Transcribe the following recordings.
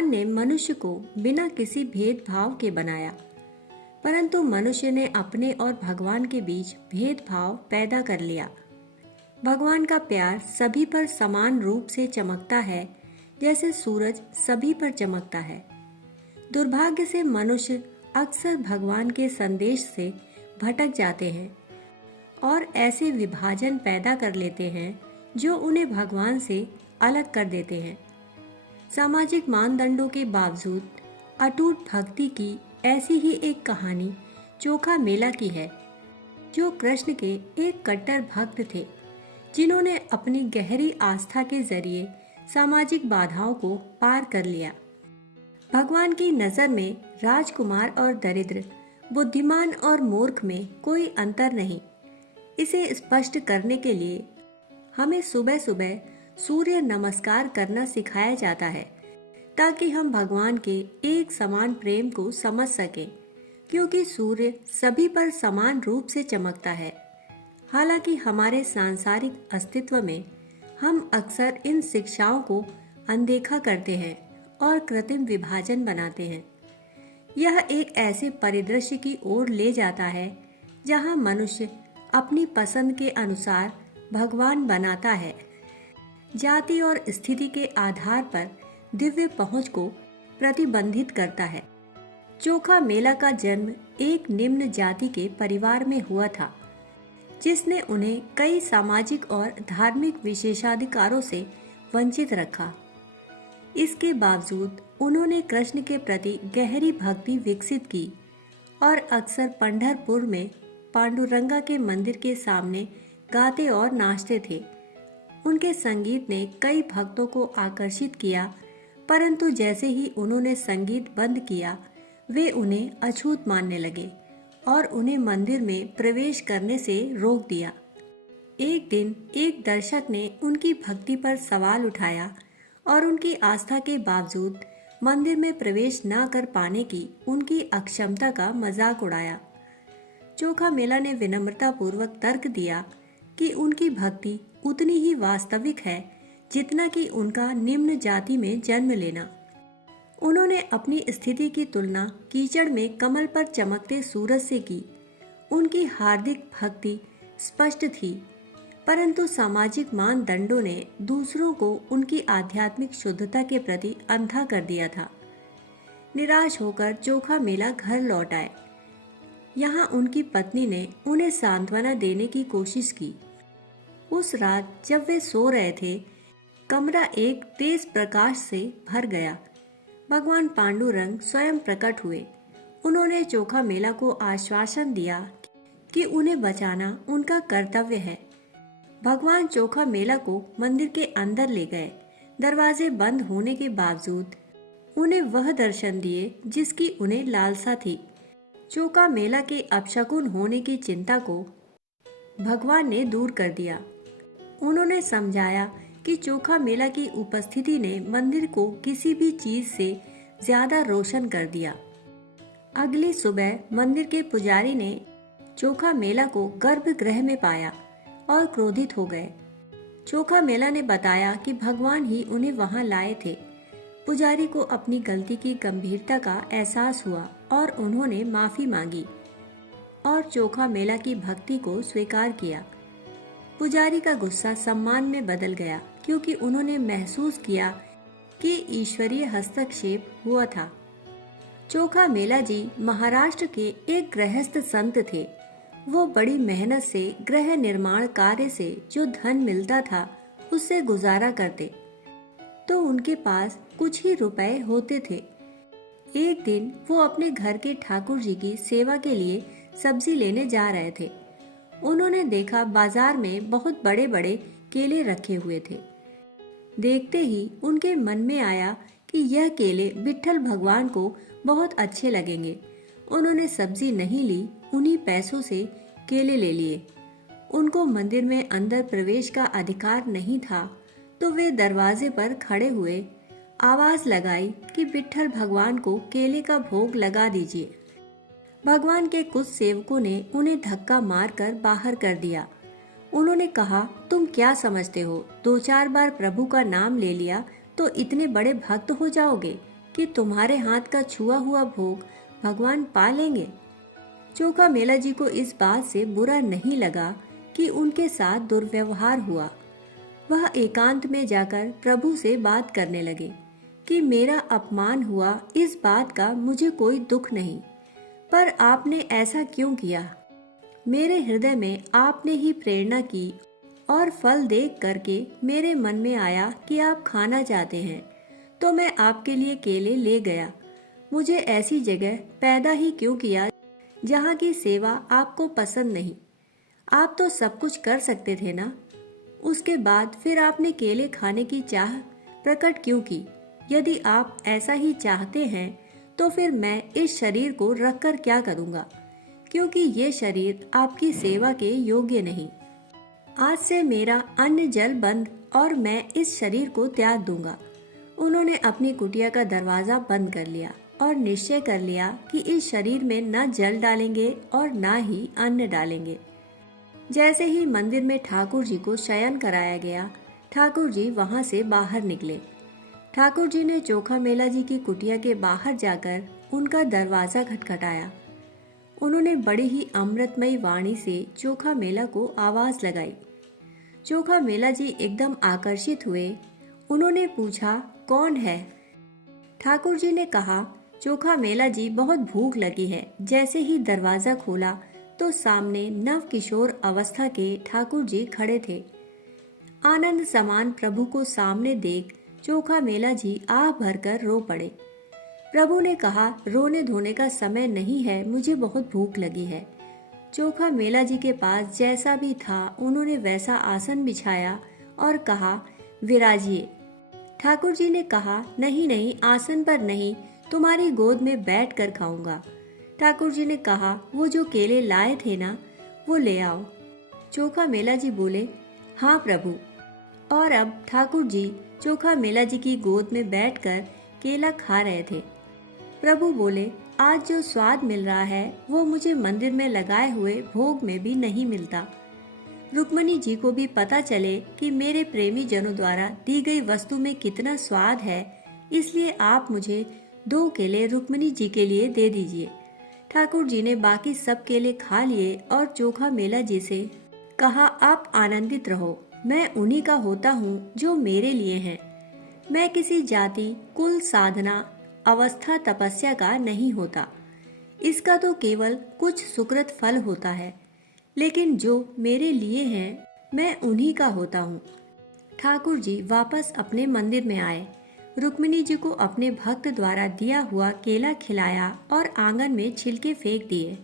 भगवान ने मनुष्य को बिना किसी भेदभाव के बनाया, परंतु मनुष्य ने अपने और भगवान के बीच भेदभाव पैदा कर लिया। भगवान का प्यार सभी पर समान रूप से चमकता है, जैसे सूरज सभी पर चमकता है। दुर्भाग्य से मनुष्य अक्सर भगवान के संदेश से भटक जाते हैं और ऐसे विभाजन पैदा कर लेते हैं जो उन्हें भगवान से अलग कर देते हैं। सामाजिक मानदंडों के बावजूद अटूट भक्ति की ऐसी ही एक कहानी चोखा मेला की है, जो कृष्ण के एक कट्टर भक्त थे, जिन्होंने अपनी गहरी आस्था के जरिए सामाजिक बाधाओं को पार कर लिया। भगवान की नजर में राजकुमार और दरिद्र, बुद्धिमान और मूर्ख में कोई अंतर नहीं। इसे स्पष्ट करने के लिए हमें सुबह सुबह सूर्य नमस्कार करना सिखाया जाता है, ताकि हम भगवान के एक समान प्रेम को समझ सकें, क्योंकि सूर्य सभी पर समान रूप से चमकता है। हालांकि हमारे सांसारिक अस्तित्व में हम अक्सर इन शिक्षाओं को अनदेखा करते हैं और कृत्रिम विभाजन बनाते हैं। यह एक ऐसे परिदृश्य की ओर ले जाता है जहां मनुष्य अपनी पसंद के अनुसार भगवान बनाता है, जाति और स्थिति के आधार पर दिव्य पहुंच को प्रतिबंधित करता है। चोखा मेला का जन्म एक निम्न जाति के परिवार में हुआ था, जिसने उन्हें कई सामाजिक और धार्मिक विशेषाधिकारों से वंचित रखा। इसके बावजूद उन्होंने कृष्ण के प्रति गहरी भक्ति विकसित की और अक्सर पंढरपुर में पांडुरंगा के मंदिर के सामने गाते और नाचते थे। उनके संगीत ने कई भक्तों को आकर्षित किया, परंतु जैसे ही उन्होंने संगीत बंद किया, वे उन्हें अछूत मानने लगे और उन्हें मंदिर में प्रवेश करने से रोक दिया। एक दिन एक दर्शक ने उनकी भक्ति पर सवाल उठाया और उनकी आस्था के बावजूद मंदिर में प्रवेश न कर पाने की उनकी अक्षमता का मजाक उड़ाया। चोखा मेला ने विनम्रता पूर्वक तर्क दिया कि उनकी भक्ति उतनी ही वास्तविक है जितना कि उनका निम्न जाति में जन्म लेना। उन्होंने अपनी स्थिति की तुलना कीचड़ में कमल पर चमकते सूरज से की। उनकी हार्दिक भक्ति स्पष्ट थी, परंतु सामाजिक मानदंडों ने दूसरों को उनकी आध्यात्मिक शुद्धता के प्रति अंधा कर दिया था। निराश होकर चोखा मेला घर लौट आए। यहाँ उनकी पत्नी ने उन्हें सांत्वना देने की कोशिश की। उस रात जब वे सो रहे थे, कमरा एक तेज प्रकाश से भर गया। भगवान पांडुरंग स्वयं प्रकट हुए। उन्होंने चोखा मेला को आश्वासन दिया कि उन्हें बचाना उनका कर्तव्य है। भगवान चोखा मेला को मंदिर के अंदर ले गए। दरवाजे बंद होने के बावजूद उन्हें वह दर्शन दिए जिसकी उन्हें लालसा थी। चोखा मेला के अपशकुन होने की चिंता को भगवान ने दूर कर दिया। उन्होंने समझाया कि चोखा मेला की उपस्थिति ने मंदिर को किसी भी चीज से ज्यादा रोशन कर दिया। अगली सुबह मंदिर के पुजारी ने चोखा मेला को गर्भगृह में पाया और क्रोधित हो गए। चोखा मेला ने बताया कि भगवान ही उन्हें वहां लाए थे। पुजारी को अपनी गलती की गंभीरता का एहसास हुआ और उन्होंने माफी मांगी और चोखा मेला की भक्ति को स्वीकार किया। पुजारी का गुस्सा सम्मान में बदल गया, क्योंकि उन्होंने महसूस किया कि ईश्वरीय हस्तक्षेप हुआ था। चोखा मेला जी महाराष्ट्र के एक गृहस्थ संत थे। वो बड़ी मेहनत से गृह निर्माण कार्य से जो धन मिलता था उससे गुजारा करते, तो उनके पास कुछ ही रुपए होते थे। एक दिन वो अपने घर के ठाकुर जी की सेवा के लिए सब्जी लेने जा रहे थे। उन्होंने देखा बाजार में बहुत बड़े बड़े केले रखे हुए थे। देखते ही उनके मन में आया कि यह केले विट्ठल भगवान को बहुत अच्छे लगेंगे। उन्होंने सब्जी नहीं ली, उन्हीं पैसों से केले ले लिए। उनको मंदिर में अंदर प्रवेश का अधिकार नहीं था, तो वे दरवाजे पर खड़े हुए आवाज लगाई कि विट्ठल भगवान को केले का भोग लगा दीजिए। भगवान के कुछ सेवकों ने उन्हें धक्का मारकर बाहर कर दिया। उन्होंने कहा, तुम क्या समझते हो, 2-4 बार प्रभु का नाम ले लिया तो इतने बड़े भक्त हो जाओगे? कि तुम्हारे हाथ का छुआ हुआ भोग भगवान पा लेंगे। चोखा मेला जी को इस बात से बुरा नहीं लगा कि उनके साथ दुर्व्यवहार हुआ। वह एकांत में जाकर प्रभु से बात करने लगे कि मेरा अपमान हुआ, इस बात का मुझे कोई दुख नहीं, पर आपने ऐसा क्यों किया? मेरे हृदय में आपने ही प्रेरणा की और फल देख करके मेरे मन में आया कि आप खाना चाहते हैं, तो मैं आपके लिए केले ले गया। मुझे ऐसी जगह पैदा ही क्यों किया जहाँ की सेवा आपको पसंद नहीं? आप तो सब कुछ कर सकते थे ना। उसके बाद फिर आपने केले खाने की चाह प्रकट क्यों की? यदि आप ऐसा ही चाहते हैं तो फिर मैं इस शरीर को रखकर क्या करूँगा, क्योंकि ये शरीर आपकी सेवा के योग्य नहीं। आज से मेरा अन्न जल बंद और मैं इस शरीर को त्याग दूंगा। उन्होंने अपनी कुटिया का दरवाजा बंद कर लिया और निश्चय कर लिया कि इस शरीर में न जल डालेंगे और न ही अन्न डालेंगे। जैसे ही मंदिर में ठाकुर जी को शयन कराया गया, ठाकुर जी वहां से बाहर निकले। ठाकुर जी ने चोखा मेला जी की कुटिया के बाहर जाकर उनका दरवाजा खटखटाया। उन्होंने बड़ी ही अमृतमयी वाणी से चोखा मेला को आवाज लगाई। चोखा मेला जी एकदम आकर्षित हुए। उन्होंने पूछा, कौन है? ठाकुर जी ने कहा, चोखा मेला जी, बहुत भूख लगी है। जैसे ही दरवाजा खोला तो सामने नव किशोर अवस्था के ठाकुर जी खड़े थे। आनंद समान प्रभु को सामने देख चोखा मेला जी आह भरकर रो पड़े। प्रभु ने कहा, रोने धोने का समय नहीं है, मुझे बहुत भूख लगी है। चोखा मेला जी के पास जैसा भी था उन्होंने वैसा आसन बिछाया और कहा, विराजिए। ठाकुर जी ने कहा, नहीं नहीं, आसन पर नहीं, तुम्हारी गोद में बैठ कर खाऊंगा। ठाकुर जी ने कहा, वो जो केले लाए थे ना, वो ले आओ। चोखा मेला जी बोले, हाँ प्रभु। और अब ठाकुर जी चोखा मेला जी की गोद में बैठकर केला खा रहे थे। प्रभु बोले, आज जो स्वाद मिल रहा है वो मुझे मंदिर में लगाए हुए भोग में भी नहीं मिलता। रुक्मणी जी को भी पता चले कि मेरे प्रेमी जनों द्वारा दी गई वस्तु में कितना स्वाद है, इसलिए आप मुझे 2 केले रुक्मणी जी के लिए दे दीजिए। ठाकुर जी ने बाकी सब केले खा लिए और चोखा मेला जी से कहा, आप आनंदित रहो, मैं उन्हीं का होता हूँ जो मेरे लिए हैं। मैं किसी जाति, कुल, साधना, अवस्था, तपस्या का नहीं होता। इसका तो केवल कुछ सुकृत फल होता है, लेकिन जो मेरे लिए हैं मैं उन्हीं का होता हूँ। ठाकुर जी वापस अपने मंदिर में आए। रुक्मिणी जी को अपने भक्त द्वारा दिया हुआ केला खिलाया और आंगन में छिलके फेंक दिए।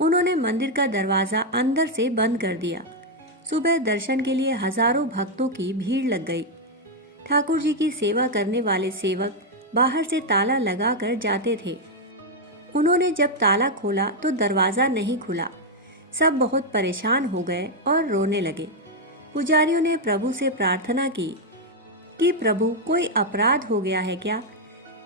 उन्होंने मंदिर का दरवाजा अंदर से बंद कर दिया। सुबह दर्शन के लिए हजारों भक्तों की भीड़ लग गई। ठाकुर जी की सेवा करने वाले सेवक बाहर से ताला लगाकर जाते थे। उन्होंने जब ताला खोला तो दरवाजा नहीं खुला। सब बहुत परेशान हो गए और रोने लगे। पुजारियों ने प्रभु से प्रार्थना की कि प्रभु, कोई अपराध हो गया है क्या?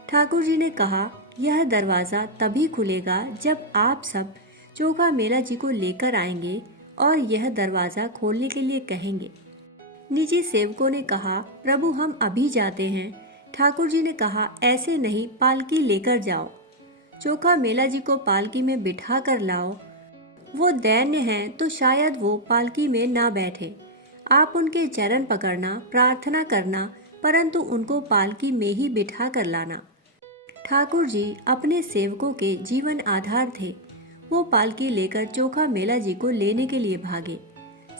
ठाकुर जी ने कहा, यह दरवाजा तभी खुलेगा जब आप सब चोखा मेला जी को लेकर आएंगे और यह दरवाजा खोलने के लिए कहेंगे। निजी सेवकों ने कहा, प्रभु हम अभी जाते हैं। ठाकुर जी ने कहा, ऐसे नहीं, पालकी लेकर जाओ। चोखा मेला जी को पालकी में बिठा कर लाओ। वो दैन्य हैं तो शायद वो पालकी में ना बैठे। आप उनके चरण पकड़ना, प्रार्थना करना, परंतु उनको पालकी में ही बिठा कर लाना। ठाकुर जी अपने सेवकों के जीवन आधार थे। वो पालकी लेकर चोखा मेला जी को लेने के लिए भागे।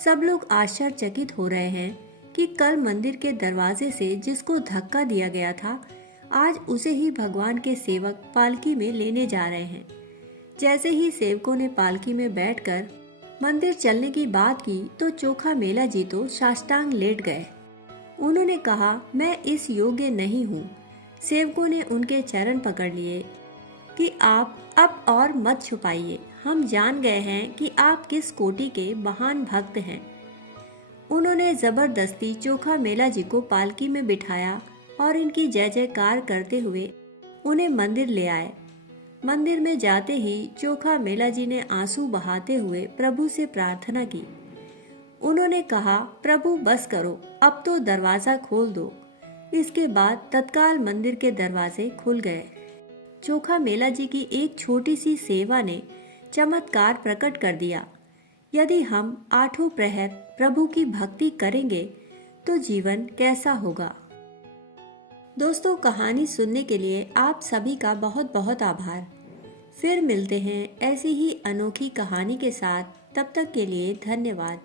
सब लोग आश्चर्यचकित हो रहे हैं कि कल मंदिर के दरवाजे से जिसको धक्का दिया गया था, आज उसे ही भगवान के सेवक पालकी में लेने जा रहे हैं। जैसे ही सेवकों ने पालकी में बैठकर मंदिर चलने की बात की तो चोखा मेला जी तो साष्टांग लेट गए। उन्होंने कहा, मैं इस योग्य नहीं हूँ। सेवकों ने उनके चरण पकड़ लिए कि आप अब और मत छुपाइए, हम जान गए हैं कि आप किस कोटि के महान भक्त हैं। उन्होंने जबरदस्ती चोखा मेला जी को पालकी में बिठाया और इनकी जय जयकार करते हुए उन्हें मंदिर ले आए। मंदिर में जाते ही चोखा मेला जी ने आंसू बहाते हुए प्रभु से प्रार्थना की। उन्होंने कहा, प्रभु बस करो, अब तो दरवाजा खोल दो। इसके बाद तत्काल मंदिर के दरवाजे खुल गए। चोखा मेला जी की एक छोटी सी सेवा ने चमत्कार प्रकट कर दिया। यदि हम आठों प्रहर प्रभु की भक्ति करेंगे तो जीवन कैसा होगा। दोस्तों, कहानी सुनने के लिए आप सभी का बहुत बहुत आभार। फिर मिलते हैं ऐसी ही अनोखी कहानी के साथ। तब तक के लिए धन्यवाद।